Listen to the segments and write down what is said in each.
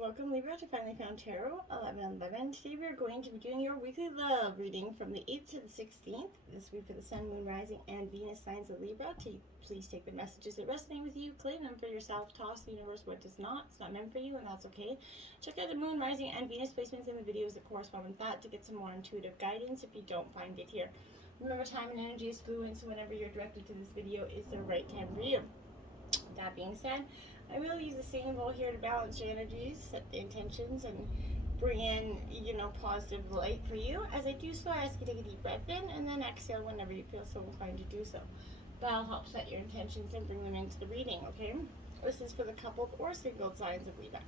Welcome Libra to Finally Found Tarot 11/11. Today we are going to be doing your weekly love reading from the 8th to the 16th. This week for the Sun, Moon, Rising, and Venus signs of Libra. Please take the messages that resonate with you, claim them for yourself, toss the universe what does not. It's not meant for you, and that's okay. Check out the Moon, Rising, and Venus placements in the videos that correspond with that to get some more intuitive guidance if you don't find it here. Remember, time and energy is fluid, so whenever you're directed to this video is the right time for you. That being said, I will use the symbol here to balance your energies, set the intentions, and bring in, positive light for you. As I do so, I ask you to take a deep breath in and then exhale whenever you feel so inclined to do so. That'll help set your intentions and bring them into the reading, okay? This is for the coupled or single signs of Libra.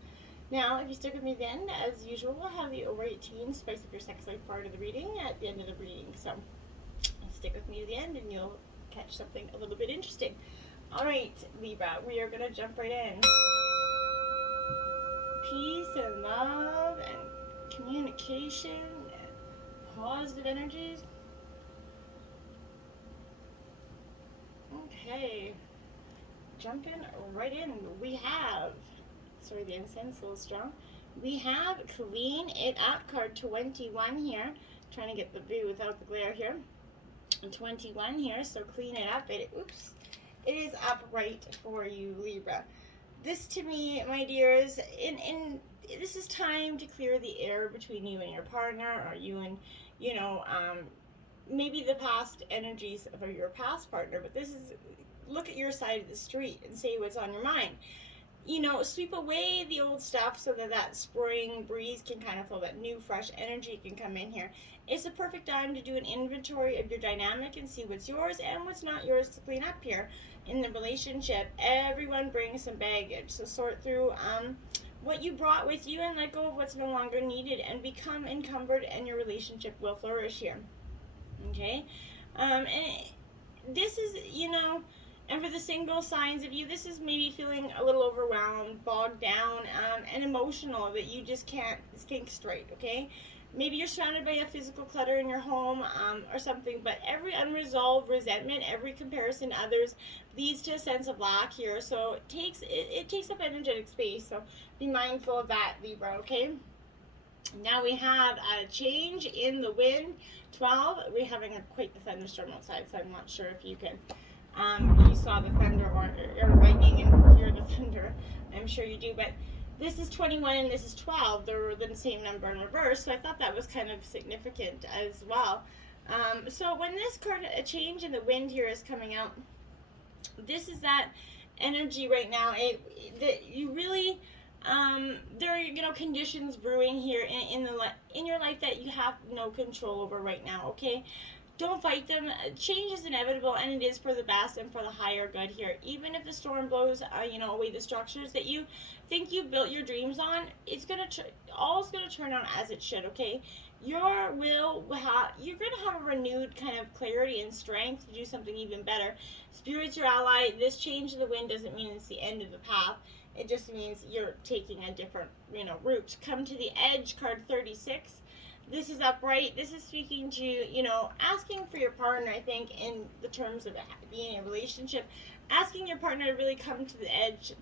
Now, if you stick with me then, as usual, we'll have the over 18 spice up your sex life part of the reading at the end of the reading. So, stick with me to the end and you'll catch something a little bit interesting. All right, Libra, we are going to jump right in. Peace and love and communication and positive energies. Okay, jumping right in. We have, sorry, the incense a little strong. We have Clean It Up, card 21 here. Trying to get the view without the glare here. 21 here, so clean it up. It is upright for you, Libra. This to me, my dears, this is time to clear the air between you and your partner, or you and, maybe the past energies of your past partner, but this is, look at your side of the street and say what's on your mind. Sweep away the old stuff so that spring breeze can kind of flow, that new fresh energy can come in here. It's the perfect time to do an inventory of your dynamic and see what's yours and what's not yours to clean up here in the relationship. Everyone brings some baggage, so sort through what you brought with you and let go of what's no longer needed and become encumbered, and your relationship will flourish here. Okay? And this is, and for the single signs of you, this is maybe feeling a little overwhelmed, bogged down, and emotional, that you just can't think straight, okay? Maybe you're surrounded by a physical clutter in your home or something, but every unresolved resentment, every comparison to others leads to a sense of lack here. So it takes up energetic space, so be mindful of that, Libra, okay? Now we have a change in the wind, 12. We're having quite the thunderstorm outside, so I'm not sure if you can... you saw the thunder or lightning and hear the thunder. I'm sure you do, but this is 21 and this is 12. They're the same number in reverse, so I thought that was kind of significant as well. So when this card, a change in the wind here, is coming out, this is that energy right now. That you really, there are conditions brewing here in your life that you have no control over right now. Okay. Don't fight them. Change is inevitable, and it is for the best and for the higher good here. Even if the storm blows, away the structures that you think you built your dreams on, all's gonna turn out as it should. Okay, you're gonna have a renewed kind of clarity and strength to do something even better. Spirit's your ally. This change in the wind doesn't mean it's the end of the path. It just means you're taking a different, route. Come to the edge, card 36. This is upright. This is speaking to, asking for your partner, I think, in the terms of being in a relationship, asking your partner to really come to the edge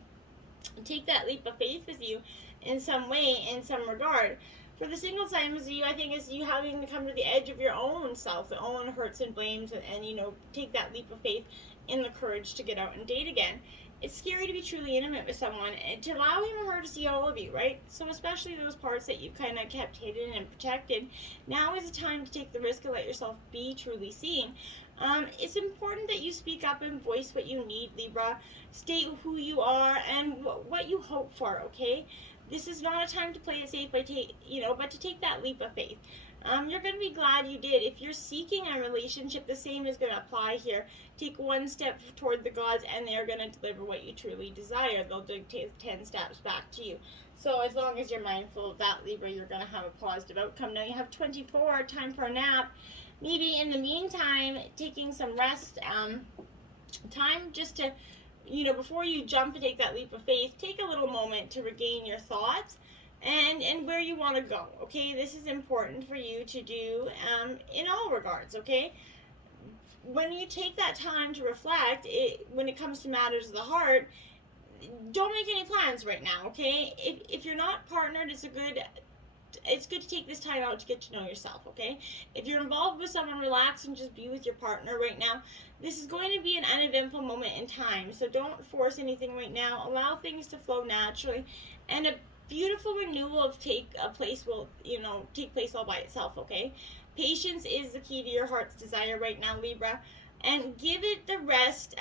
and take that leap of faith with you in some way, in some regard. For the single signs of you, I think, is you having to come to the edge of your own self, the own hurts and blames, and take that leap of faith in the courage to get out and date again. It's scary to be truly intimate with someone and to allow him or her to see all of you, right? So especially those parts that you've kind of kept hidden and protected, now is the time to take the risk and let yourself be truly seen. It's important that you speak up and voice what you need, Libra. State who you are and what you hope for, okay? This is not a time to play it safe, but to take that leap of faith. You're going to be glad you did. If you're seeking a relationship, the same is going to apply here. Take one step toward the gods, and they're going to deliver what you truly desire. They'll take 10 steps back to you. So as long as you're mindful of that, Libra, you're going to have a positive outcome. Now you have 24, time for a nap. Maybe in the meantime, taking some rest, time just to, before you jump and take that leap of faith, take a little moment to regain your thoughts and where you want to go, okay? This is important for you to do in all regards, okay? When you take that time to reflect, when it comes to matters of the heart, don't make any plans right now, okay? If you're not partnered, it's good to take this time out to get to know yourself, okay? If you're involved with someone, relax and just be with your partner right now. This is going to be an uneventful moment in time, so don't force anything right now. Allow things to flow naturally, and a beautiful renewal of take place all by itself, okay? Patience is the key to your heart's desire right now, Libra, and give it the rest,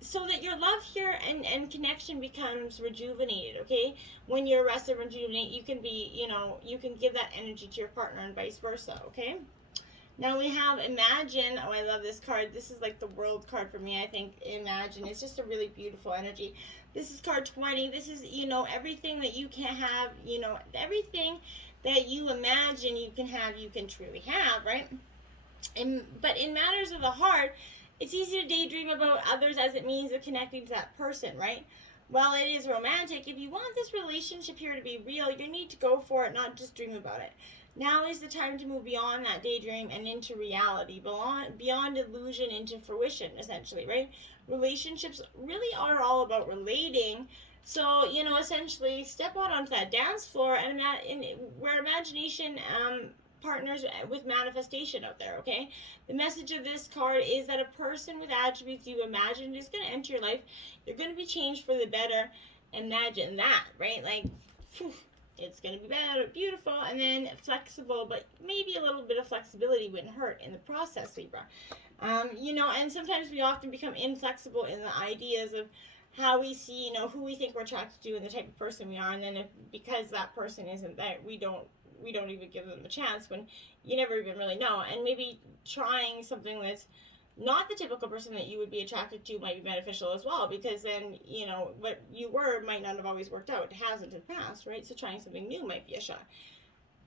so that your love here and connection becomes rejuvenated, okay? When you're rested and rejuvenate, you can give that energy to your partner and vice versa, okay? Now we have Imagine. Oh, I love this card. This is like the world card for me, I think. Imagine. It's just a really beautiful energy. This is card 20. This is, everything that you can have, everything that you imagine you can have, you can truly have, right? But in matters of the heart, it's easy to daydream about others as it means of connecting to that person, right? While it is romantic, if you want this relationship here to be real, you need to go for it, not just dream about it. Now is the time to move beyond that daydream and into reality, beyond illusion into fruition, essentially, right? Relationships really are all about relating. So, essentially, step out onto that dance floor and where imagination partners with manifestation out there, okay? The message of this card is that a person with attributes you imagined is going to enter your life. You're going to be changed for the better. Imagine that, right? Like, whew, it's going to be better, beautiful, and then flexible, but maybe a little bit of flexibility wouldn't hurt in the process, Libra. And sometimes we often become inflexible in the ideas of how we see, who we think we're attracted to and the type of person we are, and then because that person isn't there, we don't even give them a chance when you never even really know. And maybe trying something that's not the typical person that you would be attracted to might be beneficial as well, because then, what you were might not have always worked out. It hasn't in the past, right? So trying something new might be a shot.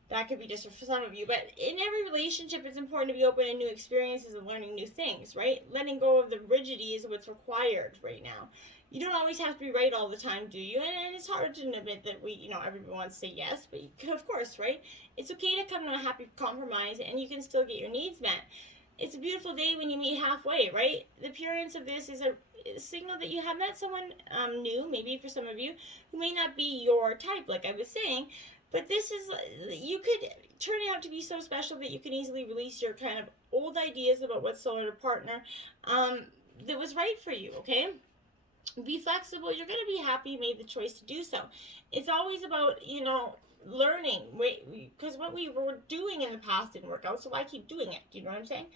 That could be just for some of you. But in every relationship, it's important to be open to new experiences and learning new things, right? Letting go of the rigidity is what's required right now. You don't always have to be right all the time, do you? And it's hard to admit that everyone wants to say yes, but of course, right? It's okay to come to a happy compromise, and you can still get your needs met. It's a beautiful day when you meet halfway, right? The appearance of this is a signal that you have met someone new, maybe for some of you, who may not be your type, like I was saying, but you could turn out to be so special that you can easily release your kind of old ideas about what sort of partner that was right for you, okay? Be flexible. You're going to be happy you made the choice to do so. It's always about, learning, because what we were doing in the past didn't work out, so why keep doing it? Do you know what I'm saying?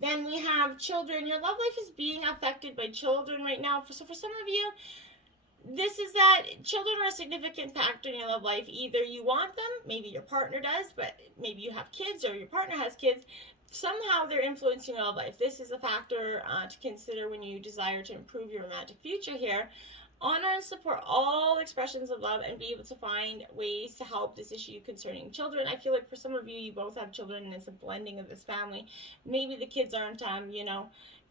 Then we have children. Your love life is being affected by children right now. So for some of you, this is that children are a significant factor in your love life. Either you want them, maybe your partner does, but maybe you have kids or your partner has kids. Somehow they're influencing your love life. This is a factor to consider when you desire to improve your romantic future here. Honor and support all expressions of love and be able to find ways to help this issue concerning children. I feel like for some of you, you both have children and it's a blending of this family. Maybe the kids aren't,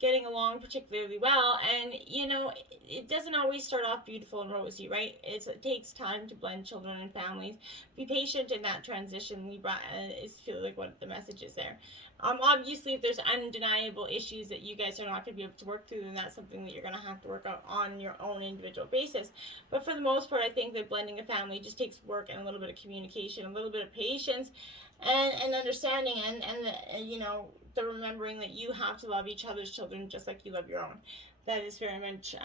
getting along particularly well, and it doesn't always start off beautiful and rosy, right? It takes time to blend children and families. Be patient in that transition. Libra is feel like what the message is there. Obviously, if there's undeniable issues that you guys are not going to be able to work through, then that's something that you're going to have to work out on your own individual basis. But for the most part, I think that blending a family just takes work and a little bit of communication, a little bit of patience, and understanding, and the remembering that you have to love each other's children just like you love your own. That is very much,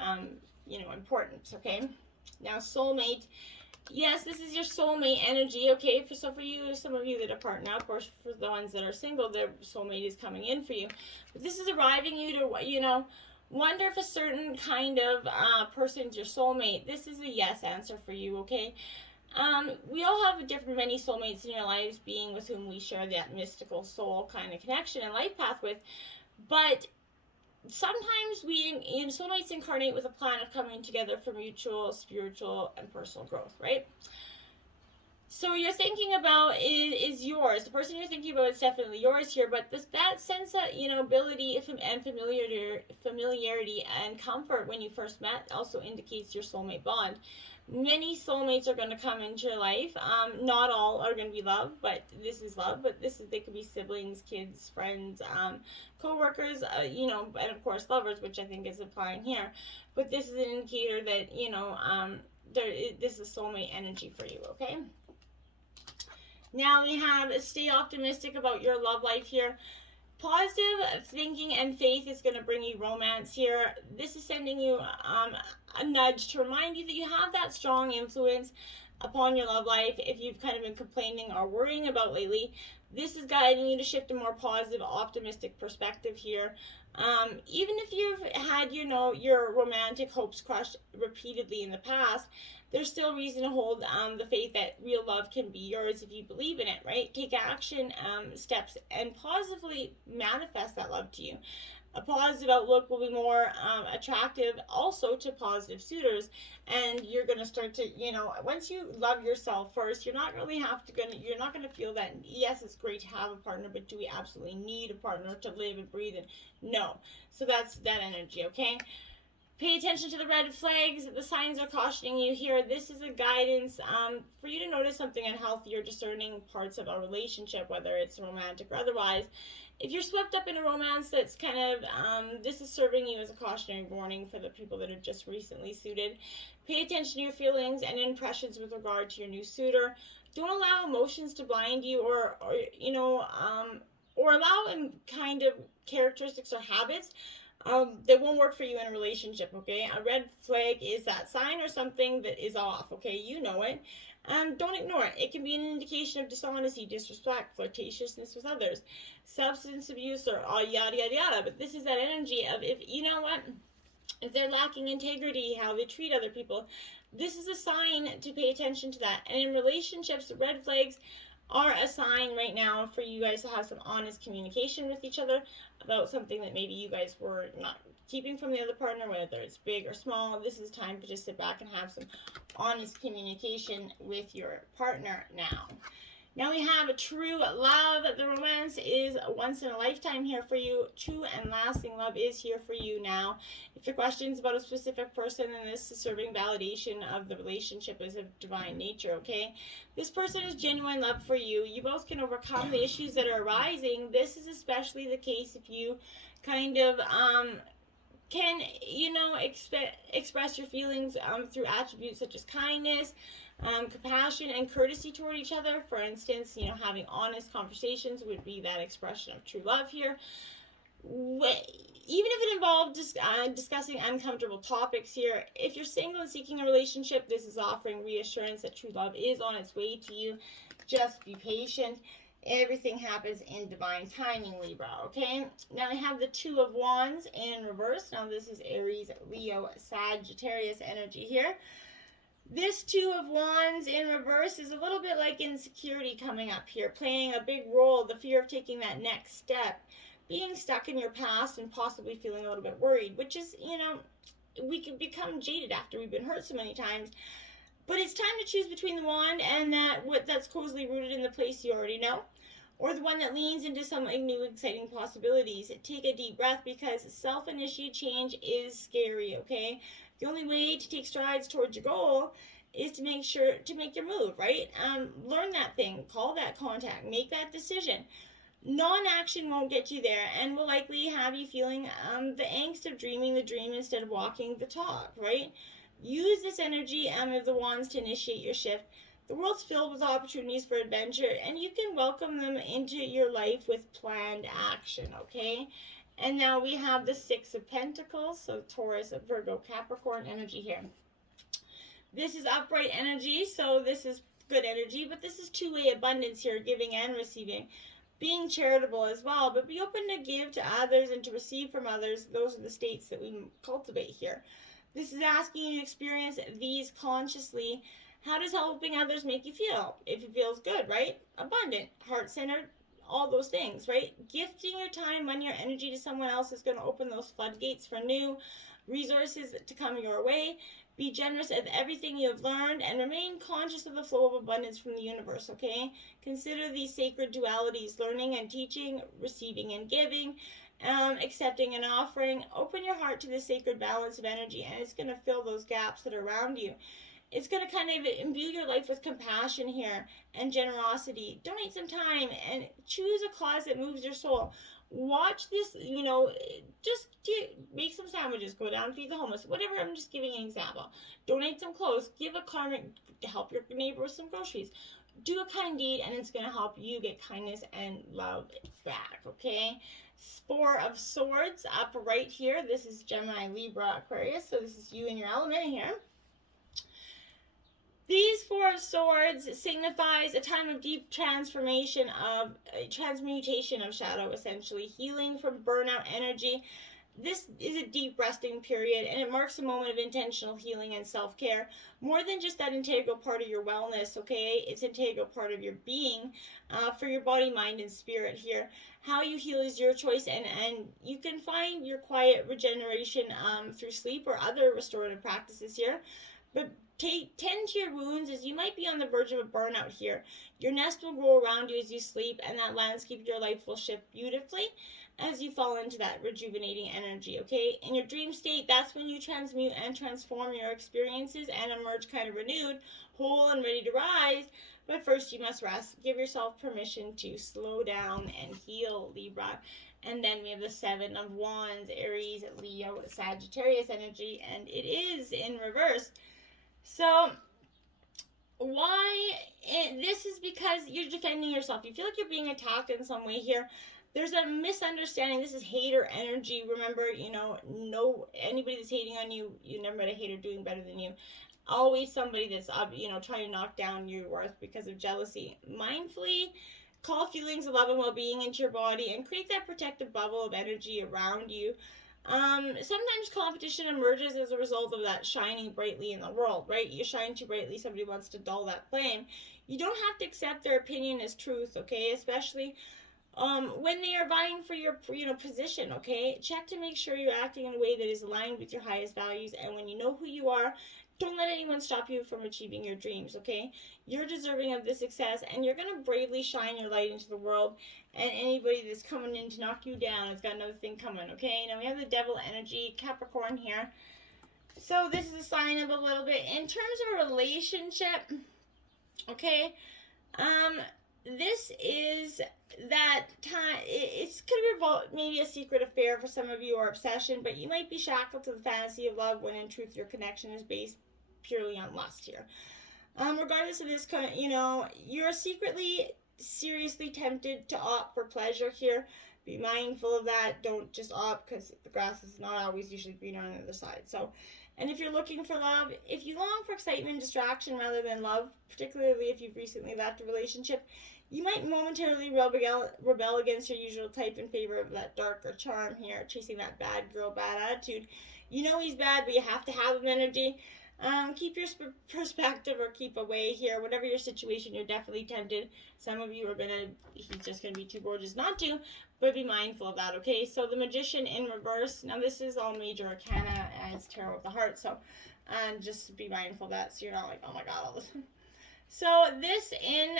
important, okay? Now, soulmate. Yes, this is your soulmate energy, okay? For you, some of you that are partnered now, of course, for the ones that are single, their soulmate is coming in for you. But this is arriving you to, wonder if a certain kind of person's your soulmate. This is a yes answer for you, okay? We all have many soulmates in your lives, being with whom we share that mystical soul kind of connection and life path with. But sometimes soulmates incarnate with a plan of coming together for mutual, spiritual, and personal growth, right? So you're thinking about is yours. The person you're thinking about is definitely yours here, but that sense that, ability and familiarity and comfort when you first met also indicates your soulmate bond. Many soulmates are going to come into your life. Not all are going to be love, but this is love. But they could be siblings, kids, friends, co-workers, and of course lovers, which I think is applying here. But this is an indicator that this is soulmate energy for you. Okay. Now we have stay optimistic about your love life here. Positive thinking and faith is going to bring you romance here. This is sending you a nudge to remind you that you have that strong influence upon your love life. If you've kind of been complaining or worrying about lately, this is guiding you to shift a more positive, optimistic perspective here. Even if you've had, your romantic hopes crushed repeatedly in the past, there's still reason to hold the faith that real love can be yours if you believe in it, right? Take action steps and positively manifest that love to you. A positive outlook will be more attractive also to positive suitors, and you're going to start to, once you love yourself first, you're not going to feel that, yes, it's great to have a partner, but do we absolutely need a partner to live and breathe in? No. So that's that energy, okay? Pay attention to the red flags. The signs are cautioning you here. This is a guidance for you to notice something unhealthy or discerning parts of a relationship, whether it's romantic or otherwise. If you're swept up in a romance that's kind of, this is serving you as a cautionary warning for the people that are just recently suited. Pay attention to your feelings and impressions with regard to your new suitor. Don't allow emotions to blind you or allow kind of characteristics or habits that won't work for you in a relationship, okay? A red flag is that sign or something that is off, okay? You know it. Don't ignore it. It can be an indication of dishonesty, disrespect, flirtatiousness with others, substance abuse, or all yada yada yada. But this is that energy of, if they're lacking integrity, how they treat other people, this is a sign to pay attention to that. And in relationships, red flags are a sign right now for you guys to have some honest communication with each other about something that maybe you guys were not keeping from the other partner, whether it's big or small. This is time to just sit back and have some honest communication with your partner now. Now we have a true love. The romance is once in a lifetime here for you. True and lasting love is here for you now. If your questions about a specific person, then this is serving validation of the relationship as of divine nature, okay? This person is genuine love for you. You both can overcome the issues that are arising. This is especially the case if you kind of can, express your feelings through attributes such as kindness, compassion, and courtesy toward each other. For instance, having honest conversations would be that expression of true love here. Even if it involved discussing uncomfortable topics here, if you're single and seeking a relationship, this is offering reassurance that true love is on its way to you. Just be patient. Everything happens in divine timing, Libra, okay? Now I have the Two of Wands in reverse. Now this is Aries, Leo, Sagittarius energy here. This Two of Wands in reverse is a little bit like insecurity coming up here, playing a big role, the fear of taking that next step, being stuck in your past and possibly feeling a little bit worried, which is, we can become jaded after we've been hurt so many times. But it's time to choose between the wand and that's cozily rooted in the place you already know, or the one that leans into some new exciting possibilities. Take a deep breath because self-initiated change is scary, okay? The only way to take strides towards your goal is to make your move, right? Learn that thing, call that contact, make that decision. Non-action won't get you there and will likely have you feeling the angst of dreaming the dream instead of walking the talk, right? Use this energy of the wands to initiate your shift. The world's filled with opportunities for adventure, and you can welcome them into your life with planned action, okay? And now we have the Six of Pentacles, so Taurus, Virgo, Capricorn energy here. This is upright energy, so this is good energy, but this is two-way abundance here, giving and receiving. Being charitable as well, but be open to give to others and to receive from others. Those are the states that we cultivate here. This is asking you to experience these consciously. How does helping others make you feel? If it feels good, right? Abundant, heart-centered, all those things, right? Gifting your time, money, or energy to someone else is going to open those floodgates for new resources to come your way. Be generous of everything you have learned and remain conscious of the flow of abundance from the universe, okay? Consider these sacred dualities, learning and teaching, receiving and giving, accepting and offering. Open your heart to the sacred balance of energy, and it's going to fill those gaps that are around you. It's going to kind of imbue your life with compassion here and generosity. Donate some time and choose a cause that moves your soul. Watch this, just make some sandwiches, go down and feed the homeless, whatever. I'm just giving an example. Donate some clothes, give a karmic, help your neighbor with some groceries. Do a kind deed, and it's going to help you get kindness and love back, okay? Four of Swords up right here. This is Gemini, Libra, Aquarius, so this is you and your element here. These Four of Swords signifies a time of deep transformation, of transmutation of shadow, essentially healing from burnout energy. This is a deep resting period, and it marks a moment of intentional healing and self-care. More than just that integral part of your wellness, okay? It's an integral part of your being, for your body, mind, and spirit here. How you heal is your choice, and you can find your quiet regeneration through sleep or other restorative practices here. But tend to your wounds, as you might be on the verge of a burnout here. Your nest will grow around you as you sleep, and that landscape of your life will shift beautifully as you fall into that rejuvenating energy, okay? In your dream state, that's when you transmute and transform your experiences and emerge kind of renewed, whole, and ready to rise. But first, you must rest. Give yourself permission to slow down and heal, Libra. And then we have the Seven of Wands, Aries, Leo, Sagittarius energy, and it is in reverse. So, this is because you're defending yourself. You feel like you're being attacked in some way here. There's a misunderstanding. This is hater energy. Remember, anybody that's hating on you, you never met a hater doing better than you. Always somebody that's, trying to knock down your worth because of jealousy. Mindfully call feelings of love and well-being into your body and create that protective bubble of energy around you. Sometimes competition emerges as a result of that shining brightly in the world, right? You shine too brightly, somebody wants to dull that flame. You don't have to accept their opinion as truth, okay? Especially when they are vying for your position, okay? Check to make sure you're acting in a way that is aligned with your highest values, and when you know who you are, don't let anyone stop you from achieving your dreams, okay? You're deserving of this success, and you're going to bravely shine your light into the world, and anybody that's coming in to knock you down has got another thing coming, okay? Now, we have the Devil energy, Capricorn here. So, this is a sign of a little bit. In terms of a relationship, okay, this is that time. It's going to revolt maybe a secret affair for some of you, or obsession, but you might be shackled to the fantasy of love when in truth your connection is based purely on lust here. Regardless of this, you're secretly, seriously tempted to opt for pleasure here. Be mindful of that. Don't just opt, because the grass is not always usually greener on the other side. So, and if you're looking for love, if you long for excitement and distraction rather than love, particularly if you've recently left a relationship, you might momentarily rebel against your usual type in favor of that darker charm here, chasing that bad girl, bad attitude. You know he's bad, but you have to have him energy. Keep your perspective or keep away here. Whatever your situation, you're definitely tempted. Some of you he's just going to be too gorgeous not to, but be mindful of that, okay? So the Magician in reverse. Now this is all major arcana as tarot of the heart, so just be mindful of that so you're not like, oh my god, all this. So this in,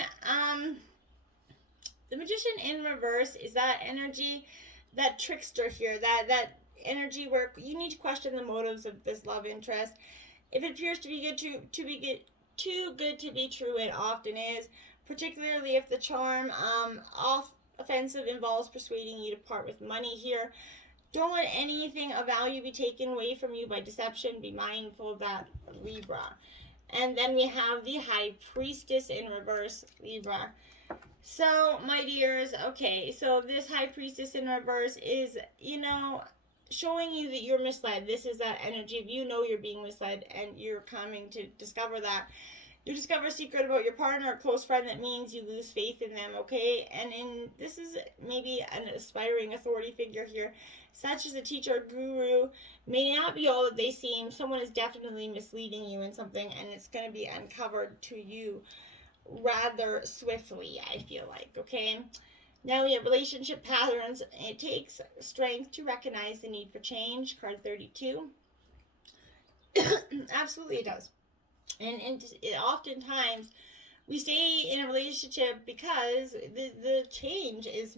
the Magician in reverse is that energy, that trickster here, that energy where you need to question the motives of this love interest. If it appears to be too good to be true, it often is, particularly if the charm offensive involves persuading you to part with money here. Don't let anything of value be taken away from you by deception. Be mindful of that, Libra. And then we have the High Priestess in reverse, Libra. So, my dears, okay, so this High Priestess in reverse is, showing you that you're misled. This is that energy of you're being misled, and you're coming to discover that. You discover a secret about your partner or close friend that means you lose faith in them, okay? And this is maybe an aspiring authority figure here, such as a teacher or guru, may not be all that they seem. Someone is definitely misleading you in something, and it's going to be uncovered to you rather swiftly, I feel like, okay? Now we have relationship patterns. It takes strength to recognize the need for change, card 32. Absolutely it does. And it oftentimes we stay in a relationship because the change is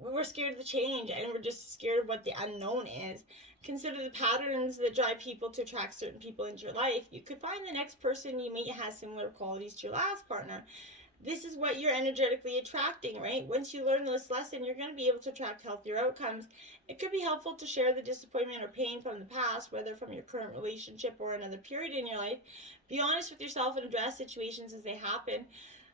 we're scared of the change, and we're just scared of what the unknown is. Consider the patterns that drive people to attract certain people into your life. You could find the next person you meet has similar qualities to your last partner. This is what you're energetically attracting, right? Once you learn this lesson, you're going to be able to attract healthier outcomes. It could be helpful to share the disappointment or pain from the past, whether from your current relationship or another period in your life. Be honest with yourself and address situations as they happen.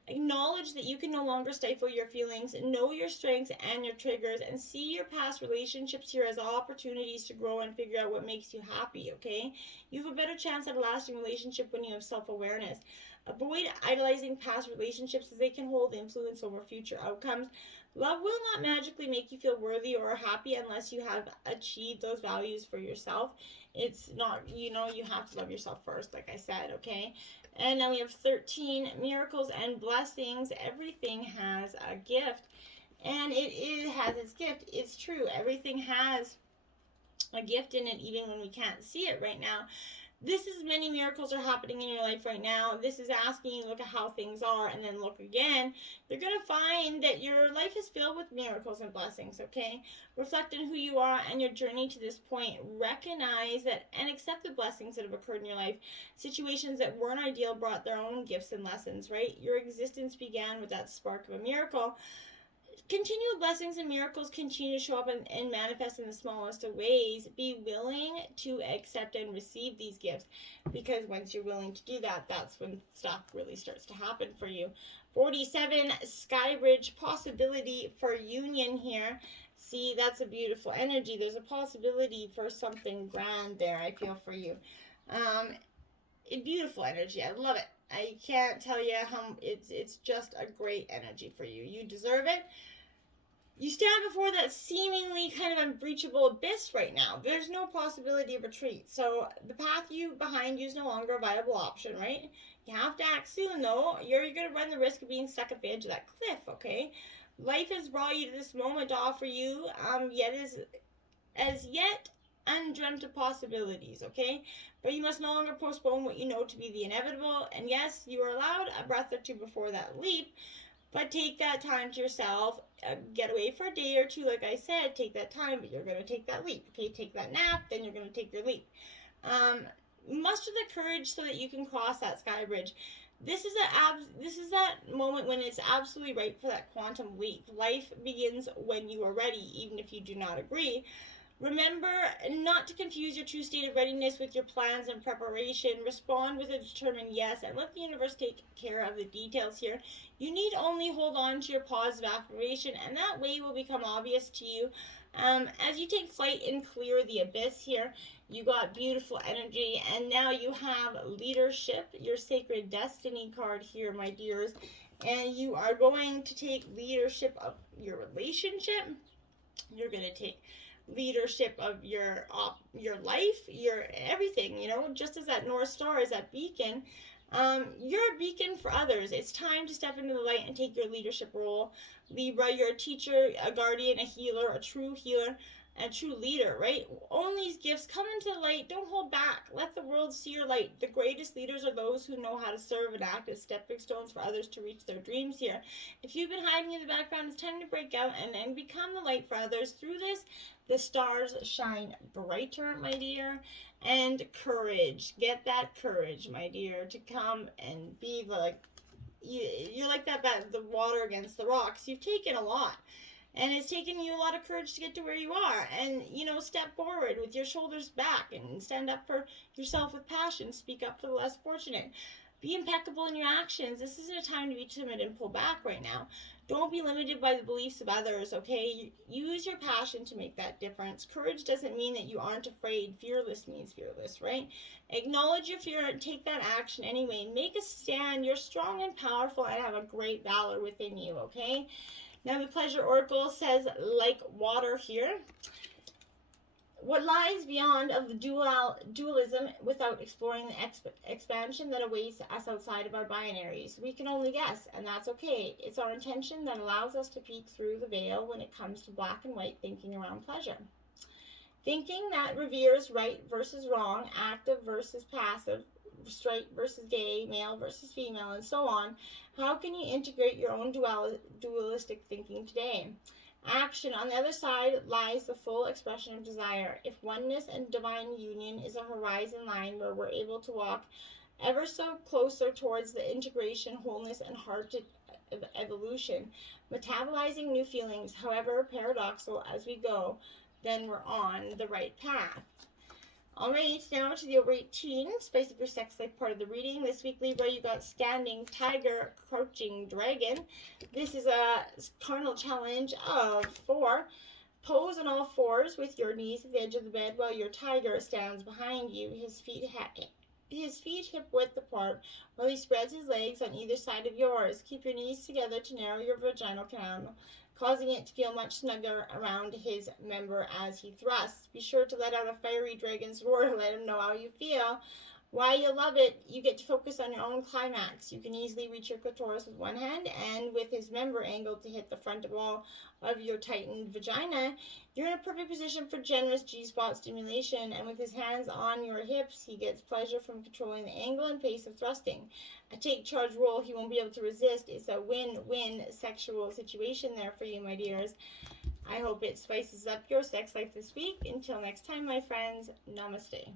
Acknowledge that you can no longer stifle your feelings, know your strengths and your triggers, and see your past relationships here as opportunities to grow and figure out what makes you happy, okay? You have a better chance at a lasting relationship when you have self-awareness. Avoid idolizing past relationships as they can hold influence over future outcomes. Love will not magically make you feel worthy or happy unless you have achieved those values for yourself. It's not, you have to love yourself first, like I said, okay? And now we have 13 miracles and blessings. Everything has a gift, and it has its gift. It's true. Everything has a gift in it, even when we can't see it right now. This is many miracles are happening in your life right now. This is asking you to look at how things are and then look again. You're going to find that your life is filled with miracles and blessings, okay? Reflect on who you are and your journey to this point. Recognize that and accept the blessings that have occurred in your life. Situations that weren't ideal brought their own gifts and lessons, right? Your existence began with that spark of a miracle. Continual blessings and miracles continue to show up and manifest in the smallest of ways. Be willing to accept and receive these gifts, because once you're willing to do that, that's when stuff really starts to happen for you. 47, Skybridge, possibility for union here. See, that's a beautiful energy. There's a possibility for something grand there, I feel, for you. Beautiful energy. I love it. I can't tell you how it's just a great energy for you. You deserve it. You stand before that seemingly kind of unbreachable abyss right now. There's no possibility of retreat. So the path behind you is no longer a viable option, right? You have to act soon, though. You're going to run the risk of being stuck at the edge of that cliff, okay? Life has brought you to this moment to offer you as yet undreamt of possibilities, okay? But you must no longer postpone what you know to be the inevitable. And yes, you are allowed a breath or two before that leap, but take that time to yourself. Get away for a day or two, like I said. Take that time, but you're going to take that leap, okay? Take that nap, then you're going to take your leap. Muster the courage so that you can cross that sky bridge. This is that moment when it's absolutely right for that quantum leap. Life begins when you are ready, even if you do not agree. Remember not to confuse your true state of readiness with your plans and preparation. Respond with a determined yes, and let the universe take care of the details here. You need only hold on to your positive affirmation, and that way will become obvious to you. As you take flight and clear the abyss here, you got beautiful energy, and now you have leadership, your sacred destiny card here, my dears, and you are going to take leadership of your relationship. You're going to take leadership of your life, your everything, just as that North Star is that beacon. You're a beacon for others. It's time to step into the light and take your leadership role. Libra, you're a teacher, a guardian, a healer, a true healer, and a true leader, right? Own these gifts. Come into the light. Don't hold back. Let the world see your light. The greatest leaders are those who know how to serve and act as stepping stones for others to reach their dreams here. If you've been hiding in the background, it's time to break out and become the light for others. Through this, the stars shine brighter, my dear. And courage. Get that courage, my dear, to come and be like, you're like the water against the rocks. You've taken a lot. And it's taken you a lot of courage to get to where you are. And, step forward with your shoulders back and stand up for yourself with passion. Speak up for the less fortunate. Be impeccable in your actions. This isn't a time to be timid and pull back right now. Don't be limited by the beliefs of others, okay? Use your passion to make that difference. Courage doesn't mean that you aren't afraid. Fearless means fearless, right? Acknowledge your fear and take that action anyway. Make a stand. You're strong and powerful and have a great valor within you, okay? Now the Pleasure Oracle says, like water here. What lies beyond of the dualism without exploring the expansion that awaits us outside of our binaries? We can only guess, and that's okay. It's our intention that allows us to peek through the veil when it comes to black and white thinking around pleasure. Thinking that reveres right versus wrong, active versus passive, straight versus gay, male versus female, and so on, how can you integrate your own dualistic thinking today? Action. On the other side lies the full expression of desire. If oneness and divine union is a horizon line where we're able to walk ever so closer towards the integration, wholeness, and heart evolution, metabolizing new feelings, however paradoxical as we go, then we're on the right path. Alright, now to the over 18, spice up your sex life part of the reading. This week, Libra, you got standing tiger, crouching dragon. This is a carnal challenge of 4. Pose on all fours with your knees at the edge of the bed while your tiger stands behind you, his feet hip width apart, while he spreads his legs on either side of yours. Keep your knees together to narrow your vaginal canal, causing it to feel much snugger around his member as he thrusts. Be sure to let out a fiery dragon's roar to let him know how you feel. While you love it, you get to focus on your own climax. You can easily reach your clitoris with one hand, and with his member angled to hit the front wall of your tightened vagina, you're in a perfect position for generous G-spot stimulation, and with his hands on your hips, he gets pleasure from controlling the angle and pace of thrusting. A take-charge role he won't be able to resist. It's a win-win sexual situation there for you, my dears. I hope it spices up your sex life this week. Until next time, my friends, namaste.